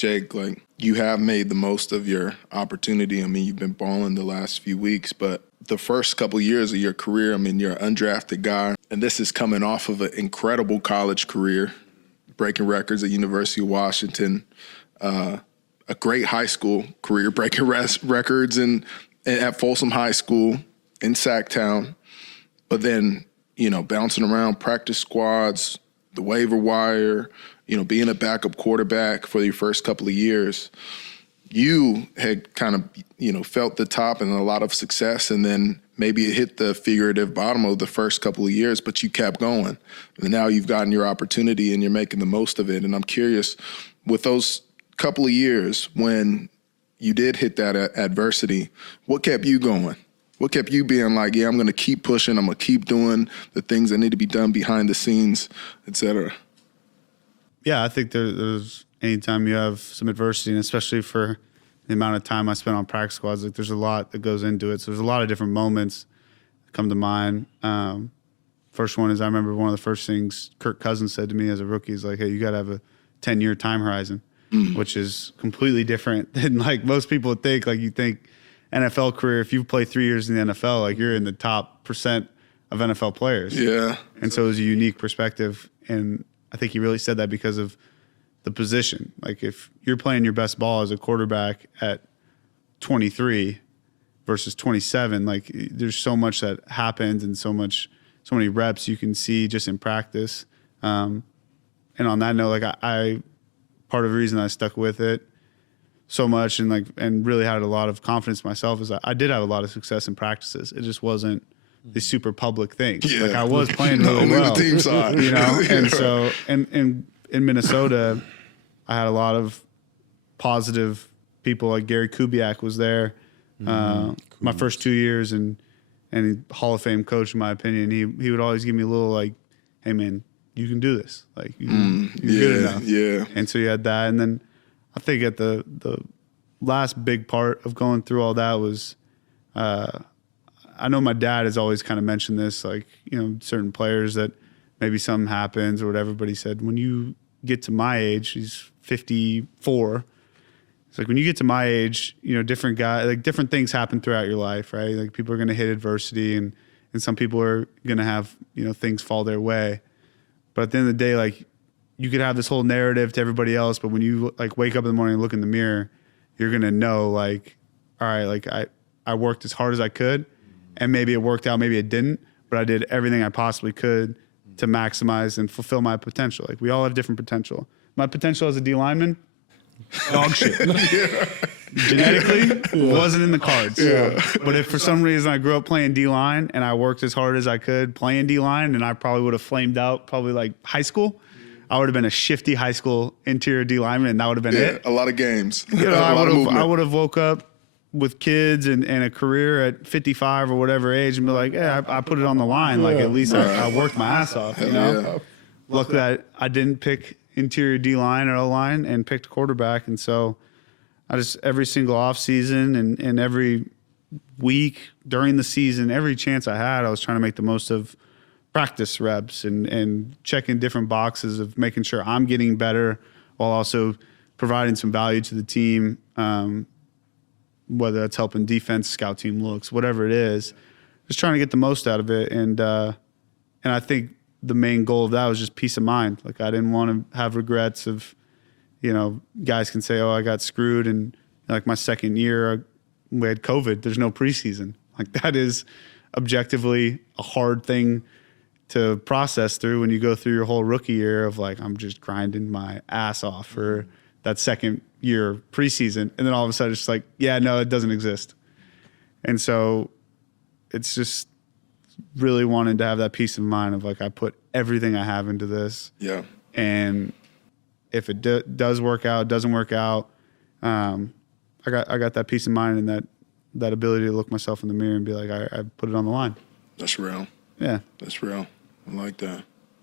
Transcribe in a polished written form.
Jake, like, you have made the most of your opportunity. I mean, you've been balling the last few weeks, but the first couple years of your career, I mean, you're an undrafted guy, and this is coming off of an incredible college career, breaking records at University of Washington, a great high school career, breaking records at Folsom High School in Sacktown, but then, bouncing around practice squads, the waiver wire, being a backup quarterback for your first couple of years. You had kind of, felt the top and a lot of success, and then maybe it hit the figurative bottom of the first couple of years, but you kept going. And now you've gotten your opportunity and you're making the most of it. And I'm curious, with those couple of years when you did hit that adversity, what kept you going? What kept you being like, yeah, I'm going to keep pushing, I'm going to keep doing the things that need to be done behind the scenes, et cetera? Yeah, I think there's anytime you have some adversity, and especially for the amount of time I spent on practice squads, like there's a lot that goes into it. So there's a lot of different moments that come to mind. First one is I remember one of the first things Kirk Cousins said to me as a rookie is like, hey, you got to have a 10-year time horizon, which is completely different than like most people would think. Like you think NFL career, if you play 3 years in the NFL, like you're in the top % of NFL players. Yeah. And so it was a unique perspective. And I think he really said that because of the position. Like if you're playing your best ball as a quarterback at 23 versus 27, like there's so much that happens and so many reps you can see just in practice. And on that note, like I part of the reason I stuck with it so much and really had a lot of confidence in myself is I did have a lot of success in practices. It just wasn't the super public thing. Yeah. Like I was playing really well, the team side. And so in Minnesota, I had a lot of positive people. Like Gary Kubiak was there my first 2 years, and Hall of Fame coach in my opinion. He would always give me a little like, hey man, you can do this. Like you're good enough. Yeah. And so you had that, and then I think at the last big part of going through all that was. I know my dad has always kind of mentioned this, like, certain players that maybe something happens or whatever, but he said, when you get to my age, he's 54. It's like, when you get to my age, different guys, like different things happen throughout your life, right? Like people are going to hit adversity and some people are going to have, things fall their way. But at the end of the day, like you could have this whole narrative to everybody else, but when you like wake up in the morning and look in the mirror, you're going to know like, all right, like I worked as hard as I could. And maybe it worked out, maybe it didn't, but I did everything I possibly could to maximize and fulfill my potential. Like we all have different potential. My potential as a D lineman, dog shit. Genetically, wasn't in the cards. Yeah. But if for some reason I grew up playing D line and I worked as hard as I could playing D line, and I probably would have flamed out probably like high school, I would have been a shifty high school interior D lineman, and that would have been it. A lot of games. I would have woke up with kids and a career at 55 or whatever age and be like, yeah, I put it on the line. Like at least I worked my ass off, Yeah. Luckily I didn't pick interior D-line or O-line and picked quarterback. And so I just, every single off season and every week during the season, every chance I had, I was trying to make the most of practice reps and checking different boxes of making sure I'm getting better while also providing some value to the team. Whether that's helping defense, scout team looks, whatever it is, just trying to get the most out of it. And I think the main goal of that was just peace of mind. Like I didn't want to have regrets of, guys can say, oh, I got screwed. And like my second year, we had COVID. There's no preseason. Like that is objectively a hard thing to process through when you go through your whole rookie year of like, I'm just grinding my ass off for that second year preseason, and then all of a sudden it's like, yeah, no, it doesn't exist. And so it's just really wanting to have that peace of mind of like, I put everything I have into this. Yeah. And if it does work out, doesn't work out, I got that peace of mind and that ability to look myself in the mirror and be like, I put it on the line. That's real. Yeah. That's real. I like that.